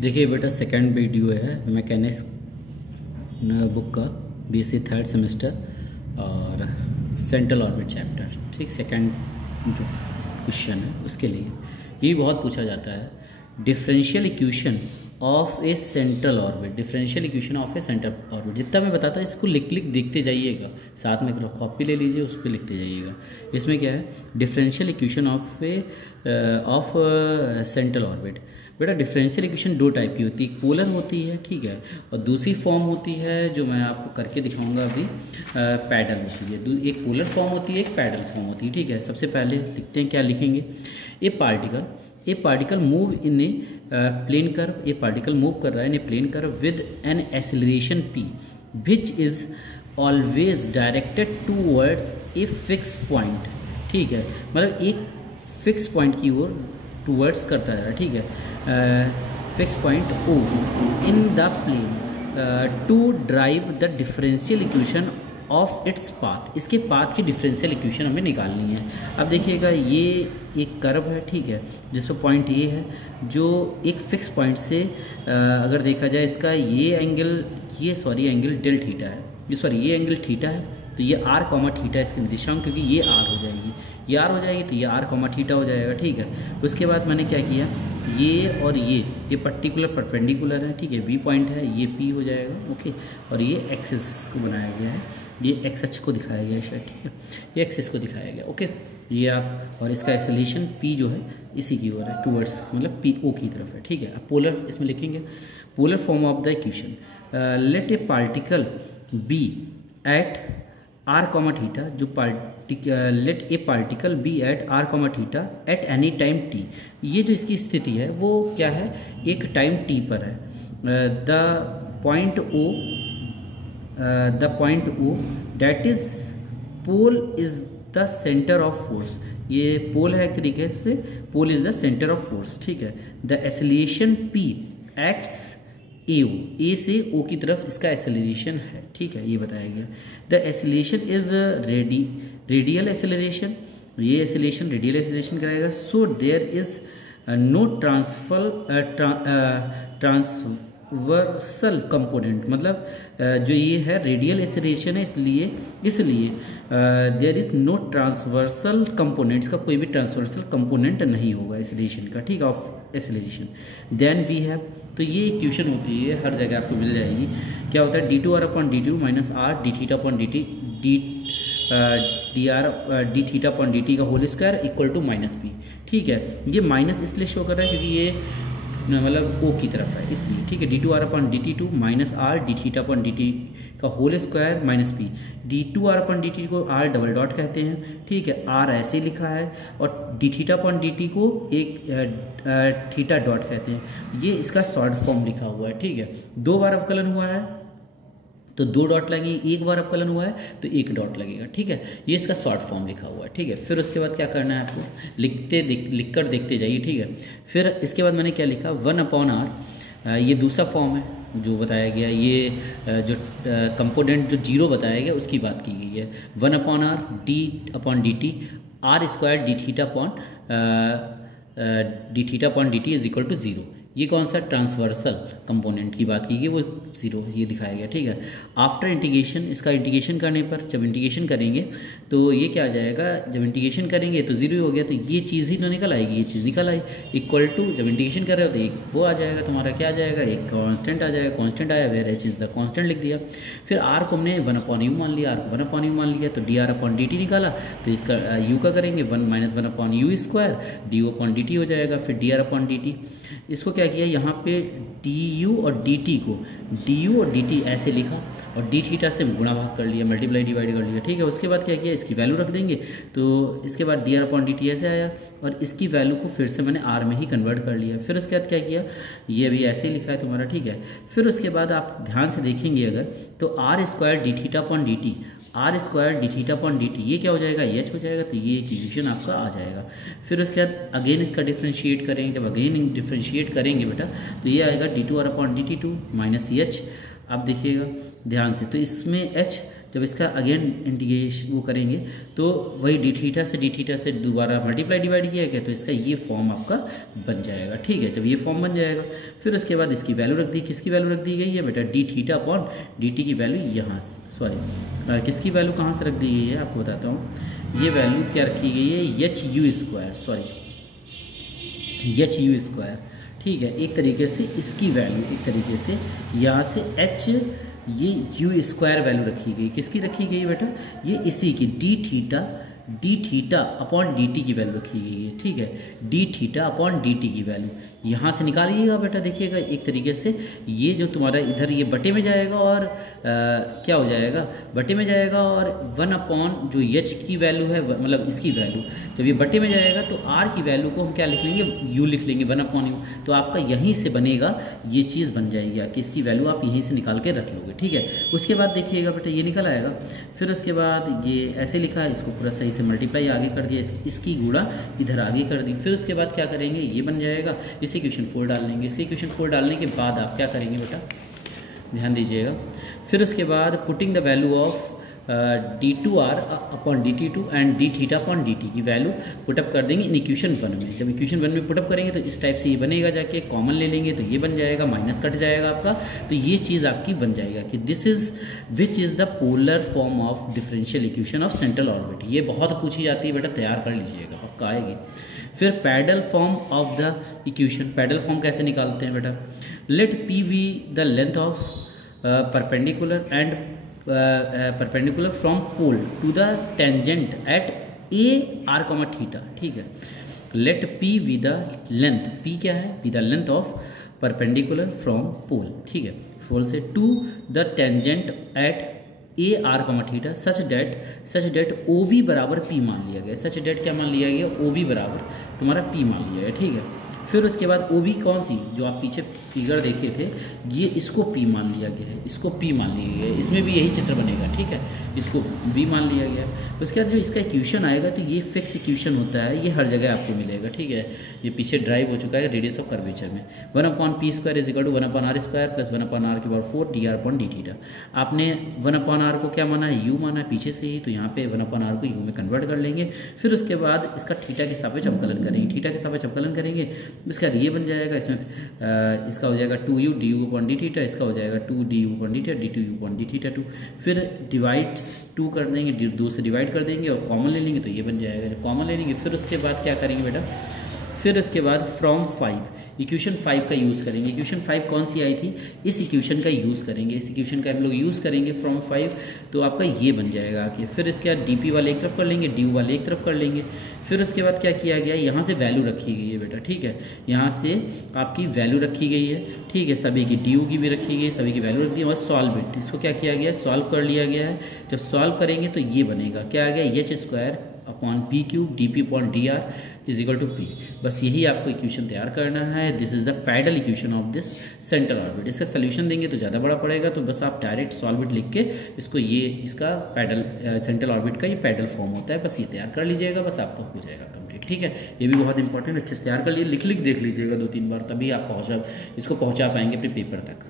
देखिए बेटा, second video है मैकेनिक्स बुक का, बीएससी थर्ड सेमेस्टर और सेंट्रल ऑर्बिट चैप्टर। ठीक, सेकंड जो क्वेश्चन है उसके लिए ये बहुत पूछा जाता है। Differential equation of A central orbit, differential equation of A central orbit. जितना मैं बताता है इसको लिख देखते जाइएगा, साथ में कॉपी ले लीजिए, उस पर लिखते जाइएगा। इसमें क्या है, differential equation of central orbit. बेटा डिफरेंशियल इक्वेशन दो टाइप की होती है, एक पोलर होती है, ठीक है, और दूसरी फॉर्म होती है जो मैं आपको करके दिखाऊंगा अभी, पैडल होती है। एक पोलर फॉर्म होती है, एक पैडल फॉर्म होती है, ठीक है। सबसे पहले लिखते हैं, क्या लिखेंगे, a particle move in a plane curve. A particle move कर रहा है in a plane curve with an acceleration p which is always directed towards a fix point. ठीक है, मतलब एक फिक्स पॉइंट की ओर टूवर्ड्स करता है, ठीक है, fix point O in the plane to derive the differential equation of its path. इसके पाथ की डिफरेंशियल इक्वेशन हमें निकालनी है। अब देखिएगा, ये एक कर्व है, ठीक है, जिस पर पॉइंट ए है, जो एक फिक्स पॉइंट से अगर देखा जाए इसका ये एंगल, ये एंगल डेल थीटा है, ये एंगल थीटा है, तो ये r कॉमा थीटा इसके निर्देशांक, क्योंकि ये r हो जाएगी, ये r हो जाएगी, तो ये r कॉमा थीटा हो जाएगा, ठीक है। उसके बाद मैंने क्या किया, ये और ये पर्टिकुलर परपेंडिकुलर है, ठीक है, B पॉइंट है, ये P हो जाएगा, ओके, और ये एक्सिस को बनाया गया है, ये एक्स अक्ष को दिखाया गया है शायद, ठीक है, ये एक्सिस को दिखाया गया, ओके। ये आप, और इसका एक्सेलरेशन P जो है इसी की ओर है, टूवर्ड्स, मतलब PO की तरफ है, ठीक है। अब पोलर इसमें लिखेंगे, polar form of the equation, let a particle be at r comma theta, जो let a particle be at r comma theta at any time t। ये जो इसकी स्थिति है वो क्या है, एक टाइम t पर है। The point O that is pole is the centre of force. ये पोल है एक तरीके से, pole is the centre of force, ठीक है। The acceleration p acts a से ओ की तरफ इसका एक्सेलरेशन है, ठीक है, ये बताया गया। The acceleration is radial acceleration, ये एक्सेलरेशन रेडियल एक्सेलरेशन कराएगा। So there is no transversal component, मतलब जो ये है रेडियल एक्सेलरेशन है, इसलिए there is no transversal components का कोई भी ट्रांसवर्सल कंपोनेंट नहीं होगा एक्सेलरेशन का, ठीक है, of acceleration. Then we have, तो ये इक्वेशन होती है, हर जगह आपको मिल जाएगी। क्या होता है, d2r upon d2 minus r d theta upon dt D theta upon dt का whole square equal to minus p, ठीक है। ये माइनस इसलिए शो कर रहा है क्योंकि ये मतलब O की तरफ है, इसलिए, ठीक है। d2r upon dt2 minus r d theta upon dt का whole square minus p। d2r upon dt को r डबल डॉट कहते हैं, ठीक है, r ऐसे लिखा है, और d थीटा अपॉन dt को एक थीटा डॉट कहते हैं। ये इसका शॉर्ट फॉर्म लिखा हुआ है, ठीक है। 2 बार अवकलन हुआ है तो 2 डॉट लगेंगे, 1 बार अवकलन हुआ है तो 1 डॉट लगेगा, ठीक है। ये इसका शॉर्ट फॉर्म लिखा हुआ है, ठीक है। फिर उसके बाद क्या करना है आपको, लिख कर देखते जाइए, ठीक है। फिर इसके बाद मैंने क्या लिखा, 1 अपॉन r, ये दूसरा फॉर्म है जो बताया गया, ये जो कंपोनेंट जो 0 बताया गया उसकी बात की गई है। 1 upon r d upon dt r square d theta upon dt is equal to 0। ये कौन सा ट्रांसवर्सल कंपोनेंट की बात की गई, वो 0 ये दिखाया गया, ठीक है। आफ्टर इंटीग्रेशन, इसका इंटीग्रेशन करने पर, जब इंटीग्रेशन करेंगे तो ये क्या आ जाएगा, जब इंटीग्रेशन करेंगे तो 0 हो गया, तो ये चीज़ ही तो निकल आएगी, ये चीज़ निकल आई, इक्वल टू, जब इंटीग्रेशन कर रहे हो तो एक वो आ जाएगा तुम्हारा, क्या आ जाएगा, एक कांस्टेंट आ जाएगा, कांस्टेंट आया, where H is the constant लिख दिया। फिर r को हमने 1 अपॉन u मान लिया, r को 1 अपॉन u मान लिया, तो dr अपॉन dt निकाला, तो इसका u का करेंगे 1 minus 1 upon u square du upon dt हो जाएगा। फिर dr अपॉन dt, इसको क्या किया, यहाँ पे du और dt को du और dt ऐसे लिखा, और d थीटा से गुणा भाग कर लिया, मल्टीप्लाई डिवाइड कर लिया, ठीक है। उसके बाद क्या किया, इसकी वैल्यू रख देंगे, तो इसके बाद dr अपॉन dt ऐसे आया, और इसकी वैल्यू को फिर से मैंने r में ही कन्वर्ट कर लिया। फिर उसके बाद क्या किया, ये भी ऐसे ही लिखा है तुम्हारा, ठीक है। फिर उसके बाद आप ध्यान से देखेंगे अगर, तो r square D theta upon dt, r square D theta upon dt, ये क्या हो जाएगा, h हो जाएगा, तो ये इक्वेशन आपका आ जाएगा। फिर उसके बाद अगेन इसका डिफ्रेंशिएट करेंगे, जब अगेन डिफ्रेंशिएट करेंगे बेटा तो ये आएगा d2r upon dt2 minus h। अब देखिएगा ध्यान से, तो इसमें h जब इसका अगेन इंटीग्रेशन वो करेंगे तो वही डी थीटा से दोबारा मल्टीप्लाई डिवाइड किया गया, तो इसका ये फॉर्म आपका बन जाएगा। ठीक है, जब ये फॉर्म बन जाएगा फिर उसके बाद इसकी वैल्यू रख दी, किसकी वैल्यू रख दी गई है बेटा, D theta upon D T की वैल्यू यहाँ सॉरी किसकी वैल्यू कहाँ से रख दी गई है आपको बताता हूँ। ये वैल्यू क्या रखी गई है, H U square, sorry H U square. ठीक है, एक तरीके से इसकी वैल्यू एक तरीके से यहाँ से एच ये यू स्क्वायर वैल्यू रखी गई, किसकी रखी गई बेटा, ये इसी की D theta upon D T की वैल्यू रखी गई है। ठीक है, D theta upon D T की वैल्यू यहाँ से निकालिएगा बेटा, देखिएगा एक तरीके से ये जो तुम्हारा इधर ये बटे में जाएगा और क्या हो जाएगा, बटे में जाएगा और 1 अपॉन जो एच की वैल्यू है मतलब इसकी वैल्यू जब ये बटे में जाएगा तो आर की वैल्यू को हम क्या लिख लेंगे, यू लिख लेंगे, 1 अपॉन यू। तो आपका यहीं से बनेगा ये चीज़ बन जाएगी कि इसकी वैल्यू आप यहीं से निकाल के रख लोगे। ठीक है, उसके बाद देखिएगा बेटा ये निकल आएगा, फिर उसके बाद ये ऐसे लिखा है, इसको पूरा सही से मल्टीप्लाई आगे कर दिया, इसकी गुणा इधर आगे कर दी। फिर उसके बाद क्या करेंगे, ये बन जाएगा, इसे इक्वेशन 4 डाल लेंगे। इसे इक्वेशन 4 डालने के बाद आप क्या करेंगे बेटा, ध्यान दीजिएगा। फिर उसके बाद putting the value of d2r upon dt2 and d theta upon dt की वैल्यू पुटअप कर देंगे इन इक्वेशन 1 में। जब इक्वेशन 1 में पुटअप करेंगे तो इस टाइप से ये बनेगा, जाके कॉमन ले लेंगे तो ये बन जाएगा, माइनस कट जाएगा आपका, तो ये चीज़ आपकी बन जाएगा कि this is which is the polar form of differential equation of central orbit. ये बहुत पूछी जाती है बेटा, तैयार कर लीजिएगा, पक्का आएगी। फिर pedal form of the equation, pedal form कैसे निकालते हैं बेटा, let P be the length of perpendicular and perpendicular from pole to the tangent at A R comma theta. ठीक है, let P be the length, P क्या है, P the length of perpendicular from pole, ठीक है, pole से to the tangent at A R comma theta such that O B बराबर पी मान लिया गया। सच डेट क्या मान लिया गया, ओ बी बराबर तुम्हारा पी मान लिया गया। ठीक है, फिर उसके बाद ओ बी कौन सी, जो आप पीछे फिगर देखे थे, ये इसको पी मान लिया गया है, इसको पी मान लिया गया है, इसमें भी यही चित्र बनेगा। ठीक है, इसको बी मान लिया गया है। उसके बाद जो इसका इक्वेशन आएगा तो ये फिक्स इक्वेशन होता है, ये हर जगह आपको मिलेगा। ठीक है, ये पीछे ड्राइव हो चुका है रेडियस ऑफ कर्वेचर में, 1 upon p square is equal to 1 upon r square plus 1 upon r के power 4 d r upon d theta. आपने 1 अपॉन आर को क्या माना है, यू माना है पीछे से ही, तो यहाँ पे 1 अपॉन आर को यू में कन्वर्ट कर लेंगे। फिर उसके बाद इसका थीटा के सापेक्ष अवकलन करेंगे, थीटा के सापेक्ष अवकलन करेंगे, उसके बाद ये बन जाएगा, इसमें इसका हो जाएगा 2u D you upon d theta, इसका हो जाएगा 2 D you upon d theta, D 2 you upon d theta 2। फिर डिवाइड्स 2 कर देंगे, 2 से डिवाइड कर देंगे और कॉमन ले लेंगे तो ये बन जाएगा। जब कॉमन ले लेंगे फिर उसके बाद क्या करेंगे बेटा, फिर उसके बाद फ्रॉम 5 इक्वेशन 5 का यूज़ करेंगे। इक्वेशन 5 कौन सी आई थी, इस इक्वेशन का यूज़ करेंगे, इस इक्वेशन का हम लोग यूज़ करेंगे फ्रॉम 5, तो आपका ये बन जाएगा आके। फिर इसके बाद डी वाले एक तरफ कर लेंगे, डी वाले एक तरफ कर लेंगे। फिर उसके बाद क्या किया गया, यहाँ से वैल्यू रखी गई है बेटा। ठीक है, यहाँ से आपकी वैल्यू रखी गई है। ठीक है, सभी की डी की भी रखी गई है, सभी की वैल्यू रख दी है। और सॉल्व इट, इसको क्या किया गया है, सॉल्व कर लिया गया है। जब सॉल्व करेंगे तो ये बनेगा, क्या आ गया, H square upon P cube D P upon D R is equal to P. बस यही आपको इक्वेशन तैयार करना है। This is the pedal equation of this central orbit. इसका सोल्यूशन देंगे तो ज़्यादा बड़ा पड़ेगा, तो बस आप डायरेक्ट सॉल्व इट लिख के इसको, ये इसका पैडल सेंट्रल ऑर्बिट का ये पैडल फॉर्म होता है, बस ये तैयार कर लीजिएगा, बस आपका हो जाएगा कंप्लीट। ठीक है, ये भी बहुत इंपॉर्टेंट, अच्छे से तैयार कर लिए, लिख देख लीजिएगा 2-3 बार, तभी आप इसको पहुँचा पाएंगे अपने पेपर तक।